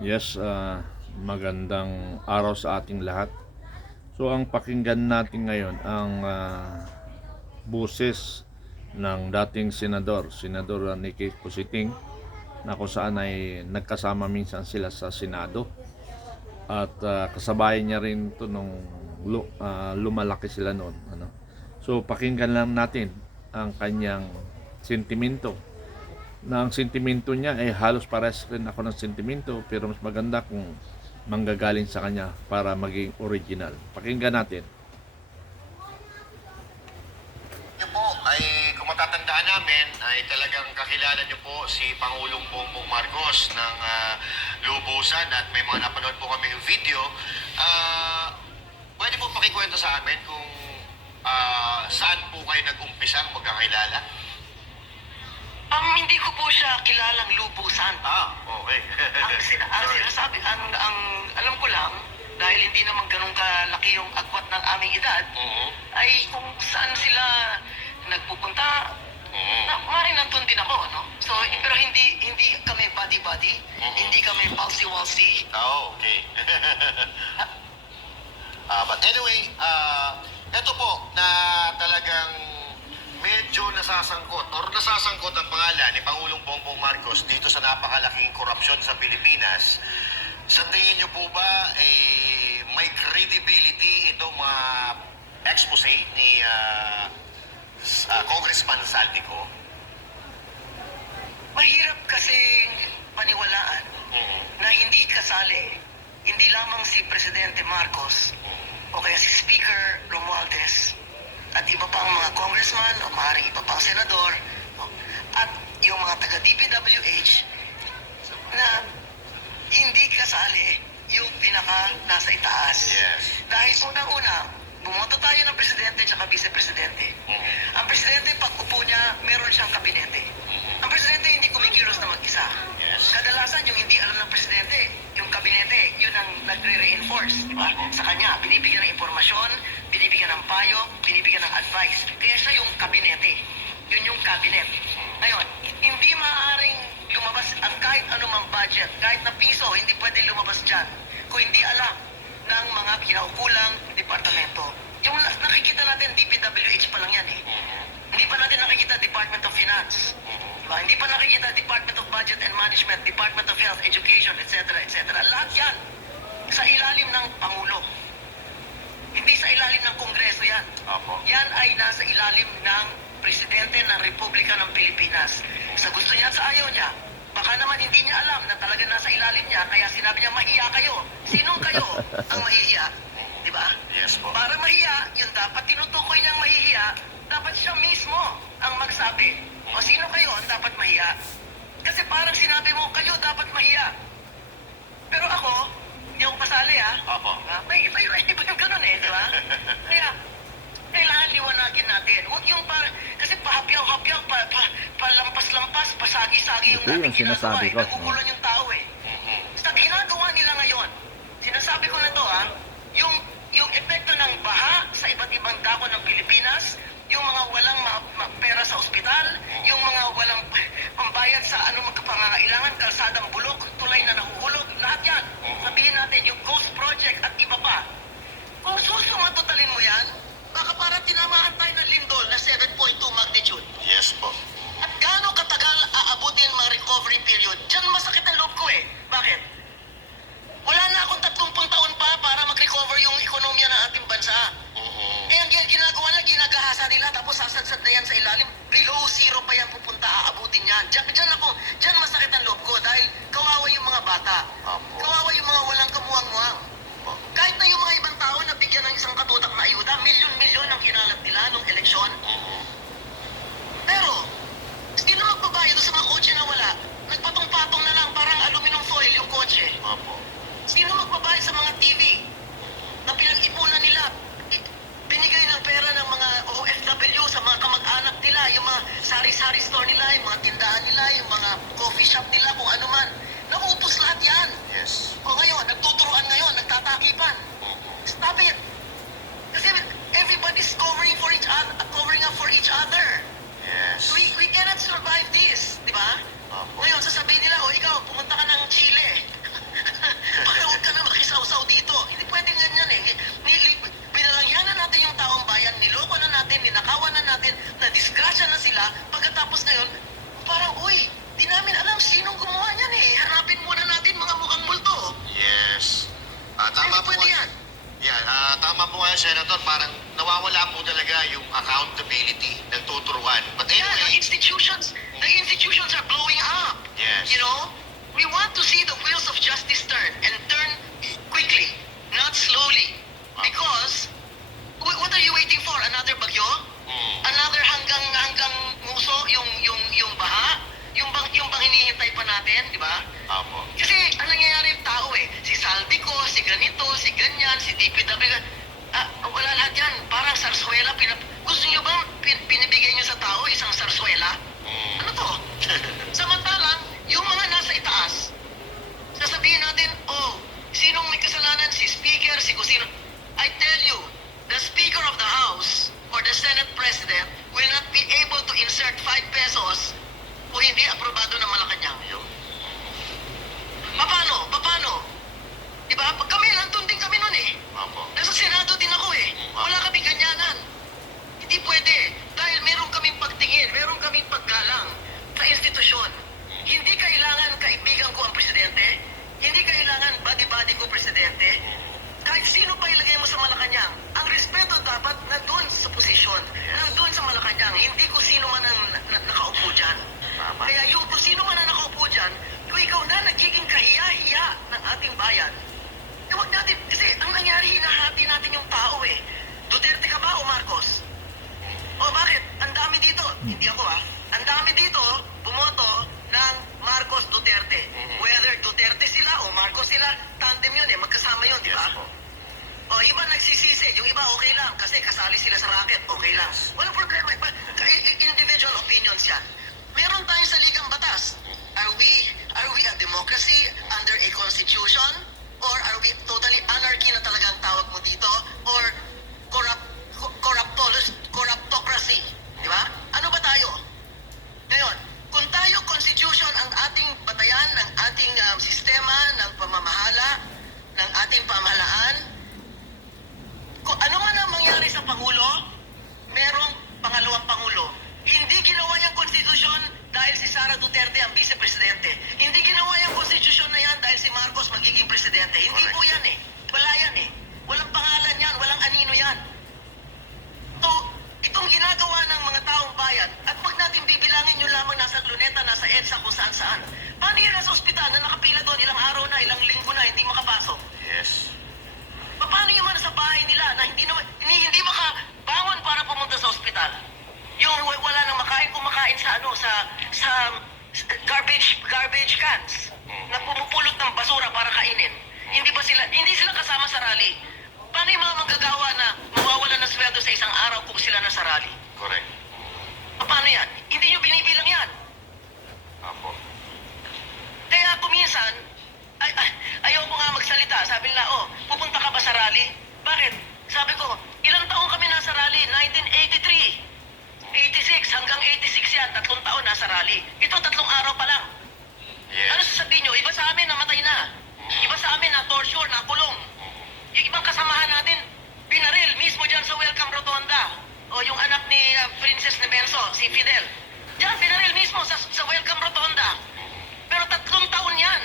Yes, magandang araw sa ating lahat. So ang pakinggan natin ngayon ang boses ng dating Senador Nicky Cositing, na kung saan ay nagkasama minsan sila sa Senado at kasabay niya rin to nung lumalaki sila noon. So pakinggan lang natin ang kanyang sentimento, na ang sentimento niya ay halos pares rin ako ng sentimento, pero mas maganda kung manggagaling sa kanya para maging original. Pakinggan natin. Niyo po ay kung matatandaan namin ay talagang kakilala niyo po si Pangulong Bongbong Marcos ng lubusan at may mga napanood po kaming video. Pwede po pakikwento sa amin kung saan po kayo nag-umpisang magkakilala? Hindi ko po siya kilalang lubusan. Okay. Ang sinasabi, ang alam ko lang, dahil hindi naman ganun kalaki yung agwat ng aming edad, ay kung saan sila nagpupunta, maaaring nandun din ako, no? So, pero hindi kami buddy-buddy, hindi kami palsy-walsy. Okay. But anyway, ito po na talagang medyo nasasangkot ang pangalan ni Pangulong Bongbong Marcos dito sa napakalaking korupsyon sa Pilipinas. Sa tingin niyo po ba may credibility itong mga expose ni Congressman Saldico? Mahirap kasing paniwalaan na hindi kasali, hindi lamang si Presidente Marcos o kaya si Speaker Romualdez at iba pang mga congressman o maaaring iba pang senador, no? At yung mga taga-DPWH na hindi kasali yung pinaka nasa itaas. Yes. Dahil unang-una, bumoto tayo ng presidente at vice-presidente. Ang presidente, pag upo niya, meron siyang kabinete. Ang presidente hindi kumikilos na mag-isa. Yes. Kadalasan yung hindi alam ng presidente, yung kabinete, yun ang nagre-reinforce. Diba? Sa kanya, binibigyan ng impormasyon, binibigyan ng payo, binibigyan ng advice. Kaya siya yung kabinete. Yun yung cabinet. Ngayon, hindi maaaring lumabas ang kahit anumang budget, kahit na piso, hindi pwede lumabas dyan kung hindi alam ng mga kinaukulang departamento. Yung nakikita natin, DPWH pa lang yan eh. Hindi pa natin nakikita Department of Finance. Diba? Hindi pa nakikita Department of Budget and Management, Department of Health, Education, etc. etc. Lahat yan sa ilalim ng Pangulo. Hindi sa ilalim ng Kongreso yan. Opo. Yan ay nasa ilalim ng Presidente ng Republika ng Pilipinas. Sa gusto niya at sa ayaw niya, baka naman hindi niya alam na talaga nasa ilalim niya, kaya sinabi niya, mahiya kayo. Sinong kayo ang mahihiya? Diba? Yes po. Para mahiya, yung dapat tinutukoy niyang mahihiya, dapat siya mismo ang magsabi. O sino kayo ang dapat mahiya? Kasi parang sinabi mo, kayo dapat mahiya. Pero ako, hindi ako kasali Opo. May iba yung ganun di ba? Kaya, kailangan liwanagin natin. Huwag yung kasi pahapyaw-hapyaw, palampas-lampas, pasagi-sagi yung Ito yung ating sinasabi ko. Nagugulan yung tao Sa ginagawa nila ngayon, sinasabi ko na to yung epekto ng baha sa iba't ibang dako ng Pilipinas, yung mga walang pera sa ospital, yung mga walang pambayad sa anumang pangangailangan, kalsadang bulok, tulay na nahuhulog, lahat yan. Sabihin natin, yung Ghost Project at iba pa. Kung susunod-totalin mo yan, baka parang tinamaan tayo ng lindol na 7.2 magnitude. Yes po. At gaano katagal aabutin ang mga recovery period? Diyan masakit ang loob ko Bakit? Wala na akong 30 taon pa para mag-recover yung ekonomiya ng ating bansa. Ang ginagawa nila, ginagahasa nila, tapos sasadsad na yan sa ilalim. Below zero pa yan pupunta, aabutin yan. Diyan masakit ang loob ko dahil kawawa yung mga bata. Kawawa yung mga walang kamuwang-muwang. Kahit na yung mga ibang tao na bigyan ng isang katutak na ayuda, milyon-milyon ang kinalat nila nung eleksyon. Pero, sino magbabayad sa mga kotse na wala? Nagpatong-patong na lang, parang aluminum foil yung kotse. Sino magbabayad sa mga TV na pinag-ipunan nila? Binigay ng pera ng mga OFW sa mga kamag-anak nila, yung mga sari-sari store nila, yung mga tindahan nila, yung mga coffee shop nila, kung ano man. Naupos lahat yan. Yes. O ngayon, nagtuturuan ngayon, nagtatakipan. Stop it. Kasi everybody's covering up for each other. Yes. We cannot survive this, di ba? Ngayon, sasabihin nila, ikaw, pumunta ka ng Chile. We want to see the wheels of justice turn and turn quickly, not slowly. Because, what are you waiting for? Another bagyo? Another hanggang nguso, yung baha? Yung bang hinihintay pa natin, di ba? Apo. Kasi ang nangyayari yung tao si Saldico, si ganito, si ganyan, si DPW, wala lahat yan. Parang sarswela. Gusto nyo bang pinibigay nyo sa tao isang sarswela? Ano to? Samantalang, yung mga nasa itaas, sasabihin natin, sinong may kasalanan? Si Speaker, si Kusino. I tell you, the Speaker of the House or the Senate President will not be able to insert 5 pesos o hindi aprobado ng Malacanang. Paano? Diba? Pag kami, nandun din kami nun Apo. Nasa Senado din ako Wala kaming ganyanan. Hindi pwede. Dahil meron kaming pagtingin, meron kaming paggalang sa institusyon. Hindi kailangan kaibigan ko ang presidente. Hindi kailangan buddy-buddy ko presidente. Kahit sino pa ilagay mo sa Malacanang, ang respeto dapat nandun sa posisyon. Nandun sa Malacanang. Hindi ko sino man ang nakaupo dyan. Tama. Kaya yung kung sino man ang nakaupo dyan, yung ikaw na nagiging kahiya-hiya ng ating bayan. Huwag natin, kasi ang nangyari, hinahati natin yung tao Duterte ka ba o Marcos? O bakit? Ang dami dito. Hindi ako Ang dami dito, bumoto ng Marcos Duterte. Whether Duterte sila o Marcos sila, tandem yun magkasama yun, di ba? Yes po. O iba nagsisisi, yung iba okay lang kasi kasali sila sa racket, okay lang. Walang problema. Individual opinions yan. Meron tayong saligang batas. Are we a democracy under a constitution? Or are we totally anarchy na talagang tawag mo dito? Or corruptocracy? Di ba? Ano ba tayo? Ngayon, kung tayo constitution ang ating batayan ng ating sistema ng pamamahala, ng ating pamahalaan, kung ano man ang mangyari sa Pangulo, merong pangalawang Pangulo. Hindi ginawa yung konstitusyon dahil si Sara Duterte ang vice-presidente. Hindi ginawa yung konstitusyon na yan dahil si Marcos magiging presidente. Hindi Correct. po yan Wala yan Walang pangalan yan, walang anino yan. So, itong ginagawa ng mga taong bayan, at wag natin bibilangin yung lamang nasa Luneta, nasa EDSA, kung saan-saan. Paano yun nasa ospital na nakapila doon ilang araw na, ilang linggo na, hindi makapasok? Yes. Paano yung mga nasa bahay nila na hindi makabangon para pumunta sa ospital? Yung wala nang kumakain sa garbage cans na pumupulot ng basura para kainin. Hindi sila kasama sa rally. Paano yung mga manggagawa na mawawalan ng sweldo sa isang araw kung sila nasa rally? Correct. Paano yan? Hindi nyo binibilang yan. Apo. Kaya kuminsan, ayaw ko nga magsalita. Sabi nila, pupunta ka ba sa rally? Bakit? Sabi ko, ilang taon kami nasa rally? 1983. 86 hanggang 86 yan, 3 taon nasa rally. Ito 3 araw pa lang. Ano Yes. sasabihin nyo? Iba sa amin namatay na. Iba sa amin na torture, na kulong. Yung ibang kasamahan natin, binaril mismo dyan sa Welcome Rotonda. O yung anak ni Princess Nebenso, si Fidel. Diyan, binaril mismo sa Welcome Rotonda. Pero 3 taon yan.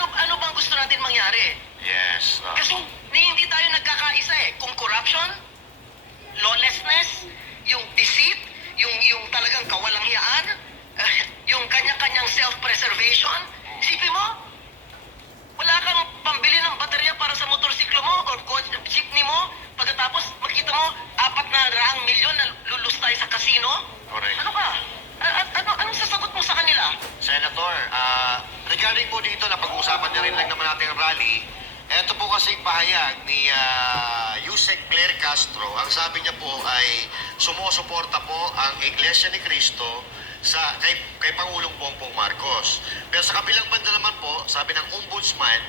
Ano bang gusto natin mangyari? Yes. Kasi hindi tayo nagkakaisa Kung corruption, lawlessness, yung deceit, yung talagang kawalanghiyaan, yung kanya-kanyang self-preservation. Isipin mo, wala kang pambili ng baterya para sa motorsiklo mo o jeepney mo. Pagkatapos, makita mo, 400 milyon na lulustay sa casino. Correct. Ano ka? Anong sasagot mo sa kanila? Senator, regarding po dito na pag-uusapan na rin lang naman natin ang rally, eto po kasing pahayag ni Yusek Claire Castro. Ang sabi niya po ay sumusuporta po ang Iglesia ni Cristo kay Pangulong Bongbong Marcos. Pero sa kabilang banda naman po, sabi ng ombudsman,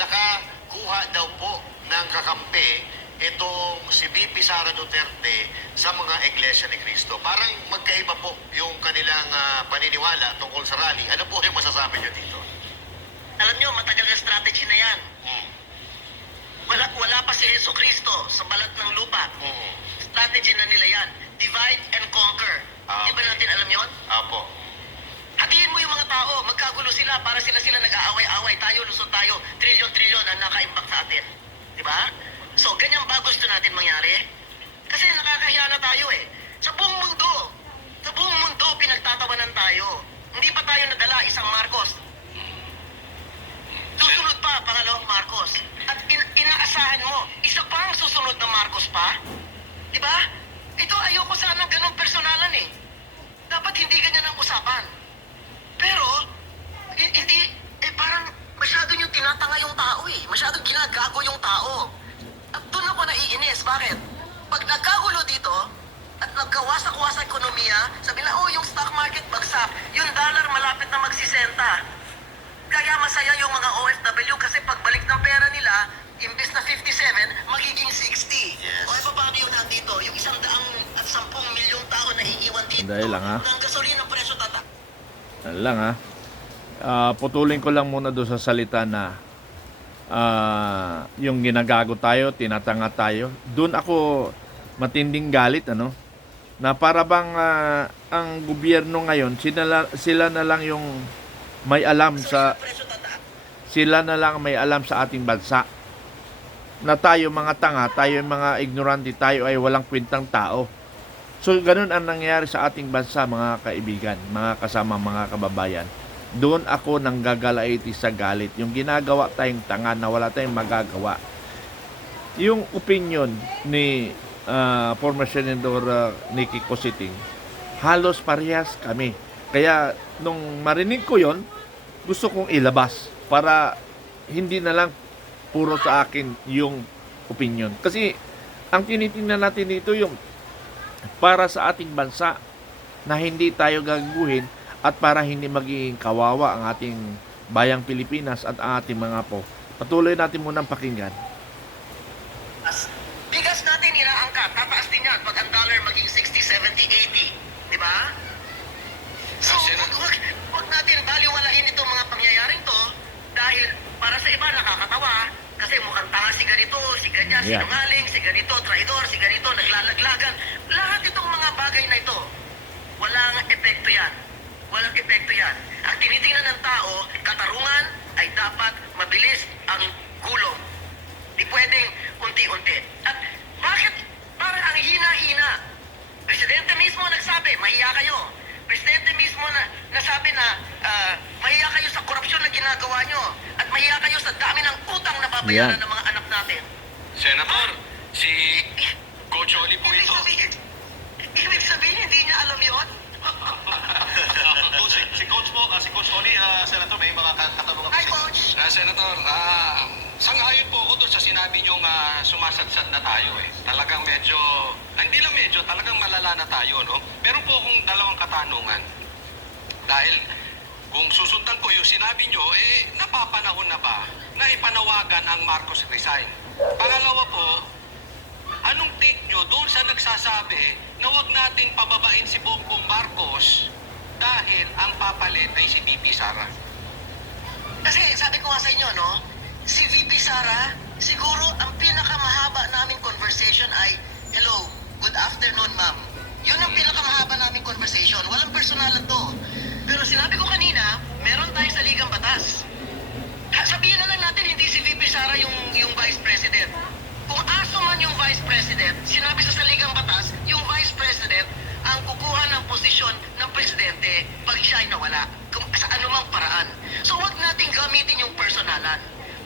nakakuha daw po ng kakampi itong si VP Sara Duterte sa mga Iglesia ni Cristo. Parang magkaiba po yung kanilang paniniwala tungkol sa rally. Ano po yung masasabi niyo dito? Alam nyo, matagal na strategy na yan. Wala pa si Jesu Cristo sa balat ng lupa. Strategy na nila yan. Divide and conquer. Di ba natin alam yon? Apo. Hatiin mo yung mga tao, magkagulo sila para sila nag-aaway-aaway. Tayo, lusot tayo, trilyon-trilyon ang nakaimbak sa atin. Di ba? So, ganyan ba gusto natin mangyari? Kasi nakakahiya na tayo Sa buong mundo, pinagtatawanan tayo. Hindi pa tayo nadala Marcos. At inaasahan mo, isa pa ang susunod na Marcos pa? Di ba? Ito, ayoko sana ganun personalan eh. Dapat hindi ganyan ang usapan. Pero, hindi, parang masyado yung tinatanga yung tao eh. Masyado ginagago yung tao. At doon ako naiinis. Bakit? Pag nagkagulo dito, at nagkawasak-wasak ekonomiya, sabi na, oh, yung stock market bagsak, yung dollar malapit na magsisenta. Kaya masaya yung mga OFW kasi pagbalik ng pera nila, imbes na 57, magiging 60. Yes. O paano yun nandito? Yung 110 milyong tao na iiwan dito. Dahil lang, ha? Ng gasolina ang presyo Yan lang ha. Putulin ko lang muna doon sa salita na yung ginagago tayo, tinatanga tayo. Doon ako matinding galit, ano? Na para bang ang gobyerno ngayon, sila na lang yung may alam sa sila na lang may alam sa ating bansa. Na tayo mga tanga, tayo mga ignorante, tayo ay walang kwentang tao. So ganun ang nangyayari sa ating bansa, mga kaibigan, mga kasama, mga kababayan. Doon ako nanggagalaiti sa galit. Yung ginagawa tayong tanga na wala tayong magagawa. Yung opinion ni former Senador Nicky Cositing, halos parehas kami. Kaya nung marinig ko yon, gusto kong ilabas para hindi na lang puro sa akin yung opinion. Kasi ang tinitingnan natin dito yung para sa ating bansa na hindi tayo gagaguhin at para hindi magiging kawawa ang ating bayang Pilipinas at ang ating mga po. Patuloy natin munang pakinggan. Bigas natin inaangkat, tataas din yan pag ang dollar maging 60, 70, 80. Di ba? So, wag natin baliwalain itong mga pangyayaring to dahil para sa iba nakakatawa kasi mukhang tanga si ganito, si ganyan, Yeah. sinungaling, si ganito, traidor, si ganito, naglalaglagan. Lahat itong mga bagay na ito, walang epekto yan. Walang epekto yan. Ang tinitingnan ng tao, katarungan ay dapat mabilis ang gulong. Di pwedeng unti-unti. At bakit parang ang hina-hina? Presidente mismo nagsabi, mahiya kayo. Presidente mismo na nasabi na mahiya kayo sa korupsyon na ginagawa nyo. At mahiya kayo sa dami ng utang na babayaran Yan. ng mga anak natin. Senator, si Coach Oli po ito. Ibig sabihin, hindi niya alam yon? Si Coach po, si Coach Oli, Senator, may mga katanungan po. Hi, Coach! Senator, sang-ayon po ako doon sa sinabi niyong sumasadsad na tayo eh. Talagang medyo, hindi lang medyo, talagang malala na tayo, no? Meron po akong dalawang katanungan. Dahil kung susundan ko yung sinabi niyo, napapanahon na ba na ipanawagan ang Marcos resign? Pangalawa po, anong take nyo doon sa nagsasabi na huwag nating pababain si Bongbong Marcos dahil ang papalit ay si VP Sara? Kasi sabi ko nga sa inyo, no? Si VP Sara, siguro ang pinakamahaba naming conversation ay, hello, good afternoon, ma'am. Yun ang pinakamahaba naming conversation. Walang personalan to. Pero sinabi ko kanina, meron tayo sa Ligang Batas. Sabihin na lang natin, hindi si VP Sara yung Vice President. Kung aso man yung Vice President, sinabi sa Ligang Batas, yung Vice President ang kukuha ng posisyon ng Presidente pag siya'y nawala. Sa anumang paraan. So wag nating gamitin yung personalan.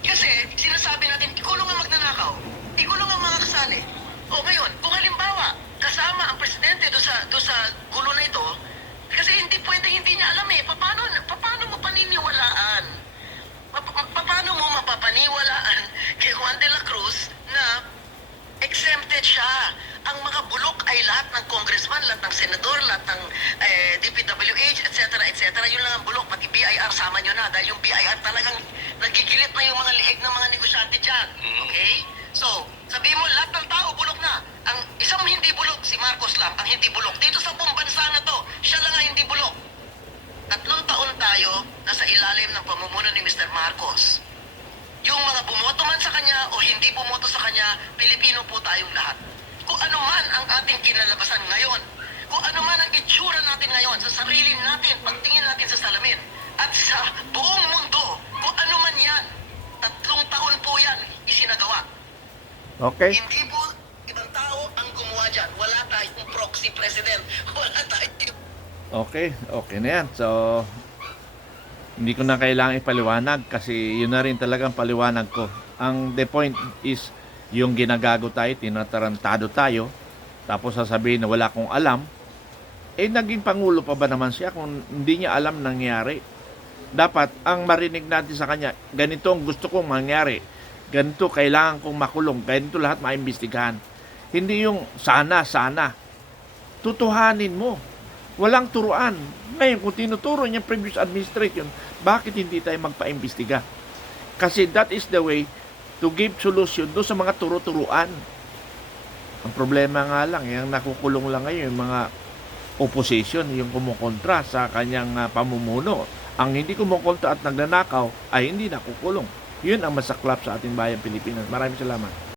Kasi sinasabi natin, ikaw lang ang magnanakaw. Ikaw lang ang mga kasali. O ngayon, kung halimbawa, kasama ang Presidente do sa gulo na ito, kasi hindi pwede, hindi niya alam eh, paano mo paniniwalaan? Paano mo mapapaniwalaan kay Juan de la Cruz na exempted siya? Ang mga bulok ay lahat ng congressman, lahat ng senador, lahat ng DPWH, etc. Yun lang ang bulok, pati BIR sama nyo na. Dahil yung BIR talagang nagigilit na yung mga liig ng mga negosyante dyan. Okay? So, sabihin mo, lahat ng tao bulok na. Ang isang hindi bulok, si Marcos lang ang hindi bulok. Dito sa buong bansa na to, siya lang ang hindi bulok. 3 taon tayo nasa ilalim ng pamumuno ni Mr. Marcos. Yung mga bumoto man sa kanya o hindi bumoto sa kanya, Pilipino po tayong lahat. Kung ano man ang ating kinalabasan ngayon, kung ano man ang itsura natin ngayon sa sarili natin, pagtingin natin sa salamin, at sa buong mundo, kung ano man yan, 3 taon po yan isinagawa. Okay? Hindi po ibang tao ang gumawa dyan. Wala tayong proxy president. Wala tayong... Okay na yan. So, hindi ko na kailangan ipaliwanag kasi yun na rin talagang paliwanag ko. The point is, yung ginagago tayo, tinatarantado tayo, tapos sasabihin na wala akong alam, naging pangulo pa ba naman siya kung hindi niya alam nangyari? Dapat, ang marinig natin sa kanya, ganito ang gusto kong mangyari, ganito kailangan kong makulong, ganito lahat maimbestigahan. Hindi yung sana. Tutuhanin mo. Walang turuan. Ngayon, kung tinuturo niya previous administration, bakit hindi tayo magpaimbestiga? Kasi that is the way to give solution do sa mga turo-turuan. Ang problema nga lang, yung nakukulong lang ngayon, yung mga opposition, yung kumukontra sa kanyang pamumuno. Ang hindi kumukontra at nagnanakaw ay hindi nakukulong. Yun ang masaklap sa ating bayang Pilipinas. Maraming salamat.